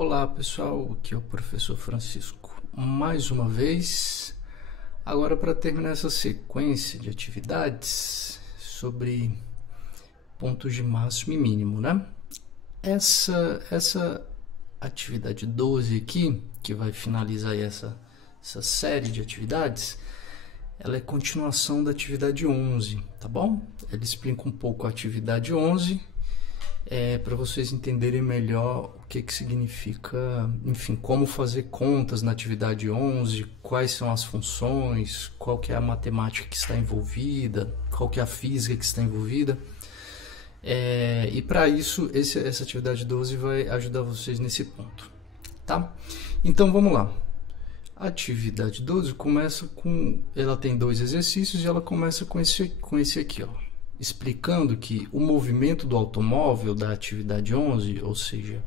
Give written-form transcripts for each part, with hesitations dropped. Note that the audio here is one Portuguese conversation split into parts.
Olá pessoal, aqui é o professor Francisco, mais uma vez, agora para terminar essa sequência de atividades sobre pontos de máximo e mínimo, né? Essa atividade 12 aqui, que vai finalizar essa série de atividades, ela é continuação da atividade 11, tá bom? Ela explica um pouco a atividade 11, para vocês entenderem melhor o que significa, enfim, como fazer contas na atividade 11, quais são as funções, qual que é a matemática que está envolvida, qual que é a física que está envolvida. E para isso, essa atividade 12 vai ajudar vocês nesse ponto, tá? Então vamos lá. A atividade 12 começa com, ela tem dois exercícios e ela começa com esse aqui, ó, explicando que o movimento do automóvel da atividade 11, ou seja,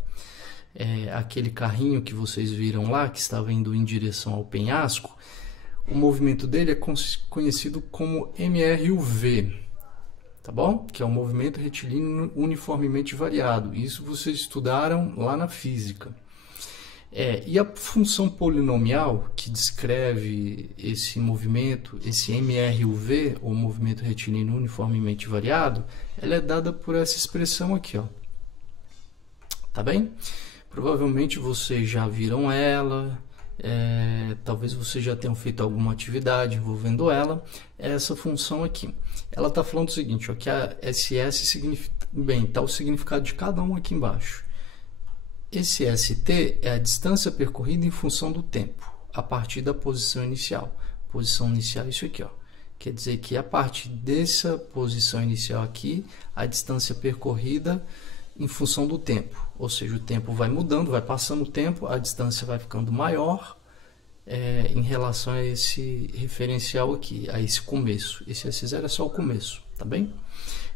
aquele carrinho que vocês viram lá, que estava indo em direção ao penhasco, o movimento dele é conhecido como MRUV, tá bom? Que é o movimento retilíneo uniformemente variado. Isso vocês estudaram lá na física. E a função polinomial que descreve esse movimento, esse MRUV, ou movimento retilíneo uniformemente variado, ela é dada por essa expressão aqui, ó. Tá bem? Provavelmente vocês já viram ela, talvez vocês já tenham feito alguma atividade envolvendo ela. Essa função aqui, ela está falando o seguinte, ó, que a SS significa, bem, está o significado de cada um aqui embaixo. Esse ST é a distância percorrida em função do tempo, a partir da posição inicial. Posição inicial é isso aqui, ó. Quer dizer que a partir dessa posição inicial aqui, a distância percorrida em função do tempo. Ou seja, o tempo vai mudando, vai passando o tempo, a distância vai ficando maior em relação a esse referencial aqui, a esse começo. Esse S0 é só o começo, tá bem?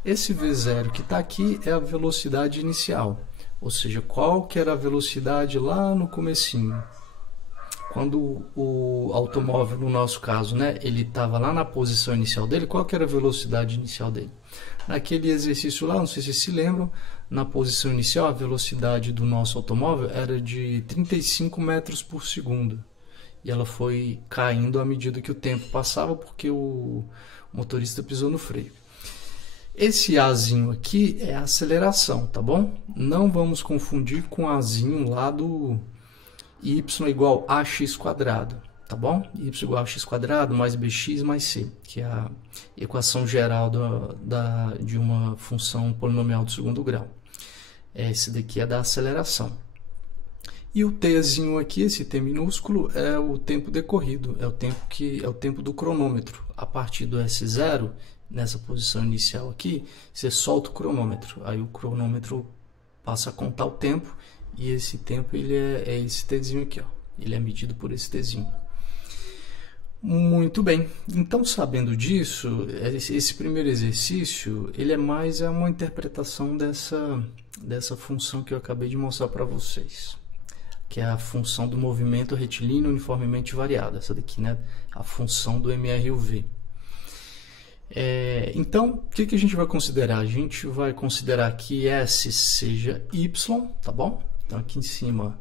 Esse V0 que está aqui é a velocidade inicial. Ou seja, qual que era a velocidade lá no comecinho? Quando o automóvel, no nosso caso, né, ele estava lá na posição inicial dele, qual que era a velocidade inicial dele? Naquele exercício lá, não sei se vocês se lembram, na posição inicial, a velocidade do nosso automóvel era de 35 metros por segundo. E ela foi caindo à medida que o tempo passava, porque o motorista pisou no freio. Esse Azinho aqui é a aceleração, tá bom? Não vamos confundir com o Azinho lá do y igual a x quadrado, tá bom? Y igual a x quadrado mais bx mais c, que é a equação geral de uma função polinomial do segundo grau. Esse daqui é da aceleração. E o tzinho aqui, esse t minúsculo, é o tempo decorrido, é o tempo do cronômetro. A partir do S0, nessa posição inicial aqui, você solta o cronômetro, aí o cronômetro passa a contar o tempo, e esse tempo ele é esse tzinho aqui, ó. Ele é medido por esse tzinho. Muito bem, então sabendo disso, esse primeiro exercício, ele é mais uma interpretação dessa função que eu acabei de mostrar para vocês, que é a função do movimento retilíneo uniformemente variado, essa daqui, né? A função do MRUV. Então, o que a gente vai considerar? A gente vai considerar que S seja Y, tá bom? Então, aqui em cima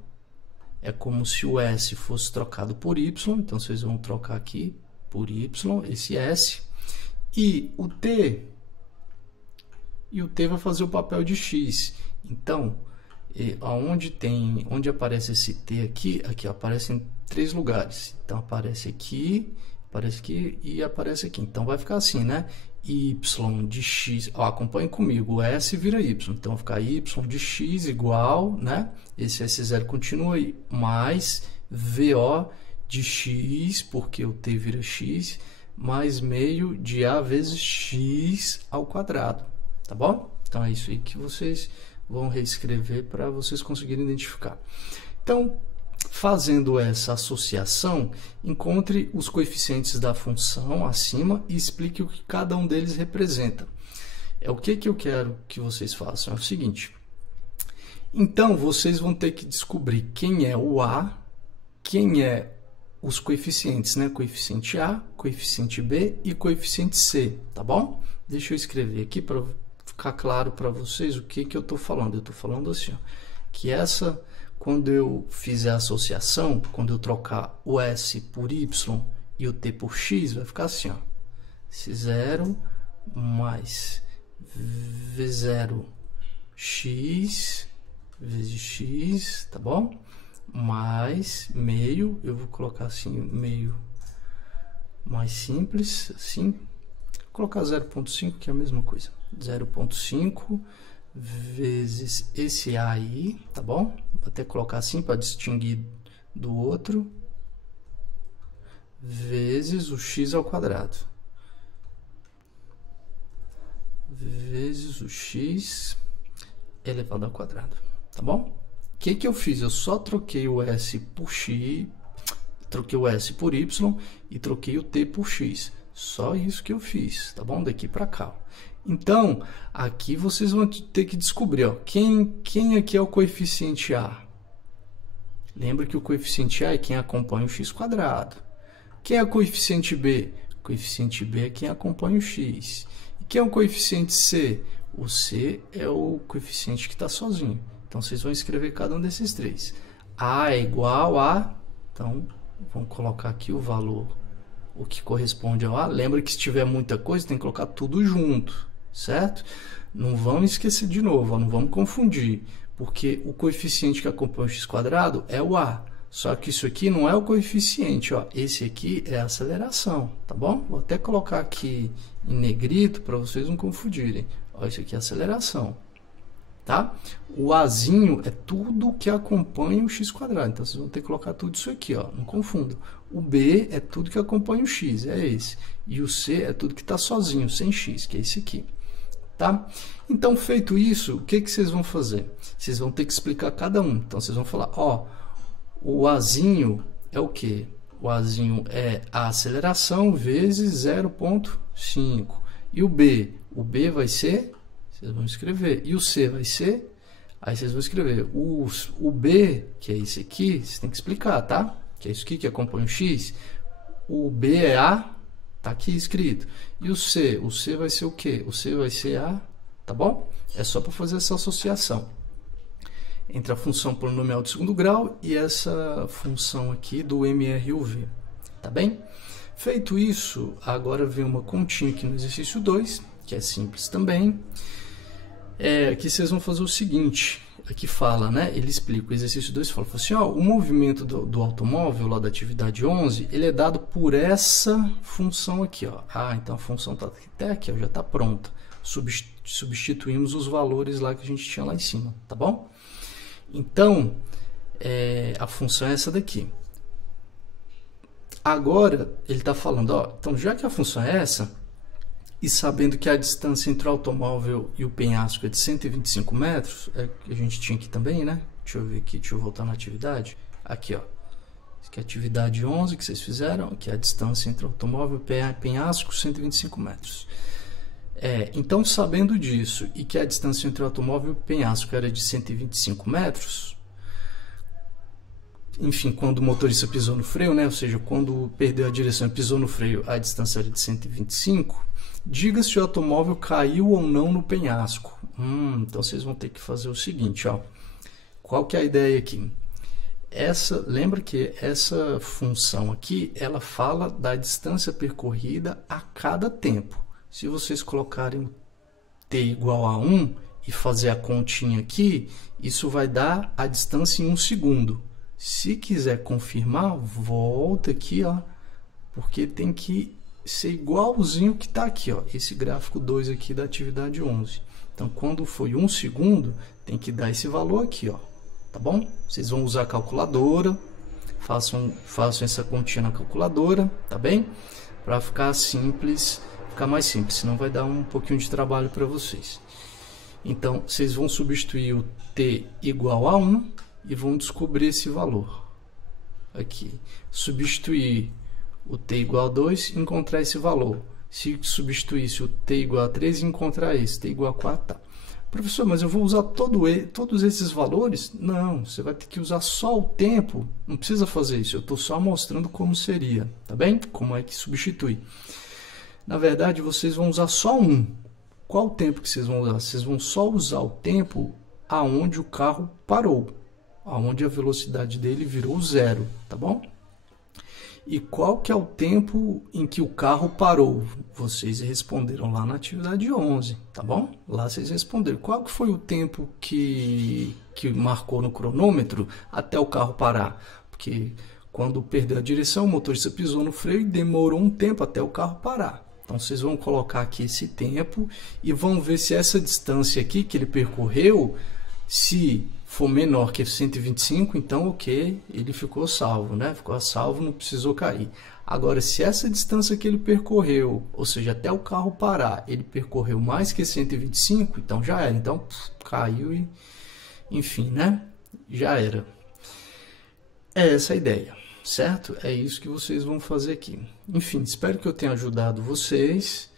é como se o S fosse trocado por Y, então vocês vão trocar aqui por Y, esse S, e o T vai fazer o papel de X. Então, onde aparece esse T aqui aparece em 3 lugares. Então, aparece aqui e aparece aqui. Então vai ficar assim, né? Y de x, ó, acompanhe comigo, o S vira Y, então vai ficar Y de x igual, né? Esse S0 continua aí, mais VO de x, porque o T vira x, mais meio de A vezes x ao quadrado, tá bom? Então é isso aí que vocês vão reescrever para vocês conseguirem identificar. Então, fazendo essa associação, encontre os coeficientes da função acima e explique o que cada um deles representa. O que eu quero que vocês façam? É o seguinte. Então, vocês vão ter que descobrir quem é o A, quem é os coeficientes, né? Coeficiente A, coeficiente B e coeficiente C, tá bom? Deixa eu escrever aqui para ficar claro para vocês o que eu estou falando. Eu estou falando assim, ó, que essa Quando eu fizer a associação, quando eu trocar o S por Y e o T por X, vai ficar assim, ó. C0 mais V0 X vezes X, tá bom? Mais meio, eu vou colocar assim, meio mais simples, assim. Vou colocar 0,5, que é a mesma coisa. 0,5 vezes esse A aí, tá bom? Vou até colocar assim para distinguir do outro. Vezes o x ao quadrado. Vezes o x elevado ao quadrado, tá bom? O que que eu fiz? Eu só troquei o S por x, troquei o S por Y e troquei o T por X. Só isso que eu fiz, tá bom? Daqui para cá. Então, aqui vocês vão ter que descobrir, ó, quem aqui é o coeficiente A. Lembra que o coeficiente A é quem acompanha o x quadrado. Quem é o coeficiente B? O coeficiente B é quem acompanha o x. E quem é o coeficiente C? O C é o coeficiente que está sozinho. Então, vocês vão escrever cada um desses três. A é igual a... Então, vamos colocar aqui o valor, o que corresponde ao A. Lembra que se tiver muita coisa, tem que colocar tudo junto, certo? Não vamos esquecer de novo, ó, não vamos confundir, porque o coeficiente que acompanha o x quadrado é o A. Só que isso aqui não é o coeficiente, ó. Esse aqui é a aceleração, tá bom? Vou até colocar aqui em negrito para vocês não confundirem. Ó, isso aqui é a aceleração, tá? O Azinho é tudo que acompanha o x quadrado. Então, vocês vão ter que colocar tudo isso aqui, ó. Não confundam. O B é tudo que acompanha o x, é esse. E o C é tudo que está sozinho, sem x, que é esse aqui, tá? Então, feito isso, o que que vocês vão fazer? Vocês vão ter que explicar cada um. Então, vocês vão falar, ó, o Azinho é o quê? O Azinho é a aceleração vezes 0,5. E o B? O B vai ser... Vocês vão escrever. E o C vai ser? Aí vocês vão escrever. O B, que é esse aqui, vocês têm que explicar, tá? Que é isso aqui que acompanha o X. O B é A, tá aqui escrito. E o C? O C vai ser o quê? O C vai ser A, tá bom? É só para fazer essa associação entre a função polinomial de segundo grau e essa função aqui do MRUV, tá bem? Feito isso, agora vem uma continha aqui no exercício 2, que é simples também. Aqui vocês vão fazer o seguinte, aqui fala, né? Ele explica, o exercício 2 fala assim, ó, o movimento do automóvel, lá da atividade 11, ele é dado por essa função aqui, ó. Ah, então a função está até aqui, ó, já está pronta. Substituímos os valores lá que a gente tinha lá em cima, tá bom? Então, a função é essa daqui. Agora, ele está falando, ó, então já que a função é essa, e sabendo que a distância entre o automóvel e o penhasco é de 125 metros, que a gente tinha aqui também, né? Deixa eu ver aqui, deixa eu voltar na atividade. Aqui, ó. Isso aqui é a atividade 11 que vocês fizeram, que é a distância entre o automóvel e o penhasco, 125 metros. Então, sabendo disso, e que a distância entre o automóvel e o penhasco era de 125 metros, enfim, quando o motorista pisou no freio, né? Ou seja, quando perdeu a direção e pisou no freio, a distância era de 125, diga se o automóvel caiu ou não no penhasco. Então, vocês vão ter que fazer o seguinte, ó. Qual que é a ideia aqui? Lembra que essa função aqui, ela fala da distância percorrida a cada tempo. Se vocês colocarem t igual a 1 e fazer a continha aqui, isso vai dar a distância em 1 segundo. Se quiser confirmar, volta aqui, ó, porque tem que ser igualzinho que está aqui, ó, esse gráfico 2 aqui da atividade 11. Então, quando foi 1 segundo, tem que dar esse valor aqui, ó, tá bom? Vocês vão usar a calculadora, façam essa continha na calculadora, tá bem? Para ficar simples, ficar mais simples, senão vai dar um pouquinho de trabalho para vocês. Então, vocês vão substituir o t igual a 1 e vão descobrir esse valor aqui. Substituir o t igual a 2 e encontrar esse valor. Se substituísse o t igual a 3 e encontrar esse, t igual a 4, tá. Professor, mas eu vou usar todos esses valores? Não, você vai ter que usar só o tempo. Não precisa fazer isso, eu estou só mostrando como seria, tá bem? Como é que substitui. Na verdade, vocês vão usar só um. Qual o tempo que vocês vão usar? Vocês vão só usar o tempo aonde o carro parou. onde a velocidade dele virou 0, tá bom? E qual que é o tempo em que o carro parou? Vocês responderam lá na atividade 11, tá bom? Lá vocês responderam. Qual que foi o tempo que marcou no cronômetro até o carro parar? Porque quando perdeu a direção, o motorista pisou no freio e demorou um tempo até o carro parar. Então vocês vão colocar aqui esse tempo e vão ver se essa distância aqui que ele percorreu, se for menor que 125, então ok, ele ficou salvo, né? Ficou a salvo, não precisou cair. Agora, se essa distância que ele percorreu, ou seja, até o carro parar, ele percorreu mais que 125, então já era. Então caiu e, enfim, né? Já era. É essa a ideia, certo? É isso que vocês vão fazer aqui. Enfim, espero que eu tenha ajudado vocês.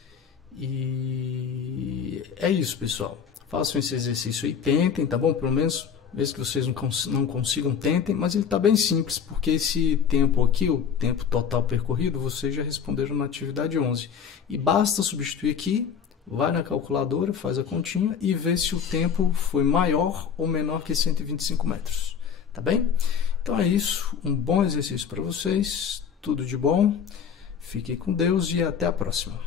E é isso, pessoal. Façam esse exercício aí, tentem, tá bom? Pelo menos, mesmo que vocês não consigam, tentem, mas ele está bem simples, porque esse tempo aqui, o tempo total percorrido, vocês já responderam na atividade 11. E basta substituir aqui, vai na calculadora, faz a continha e vê se o tempo foi maior ou menor que 125 metros, tá bem? Então é isso, um bom exercício para vocês, tudo de bom, fiquem com Deus e até a próxima.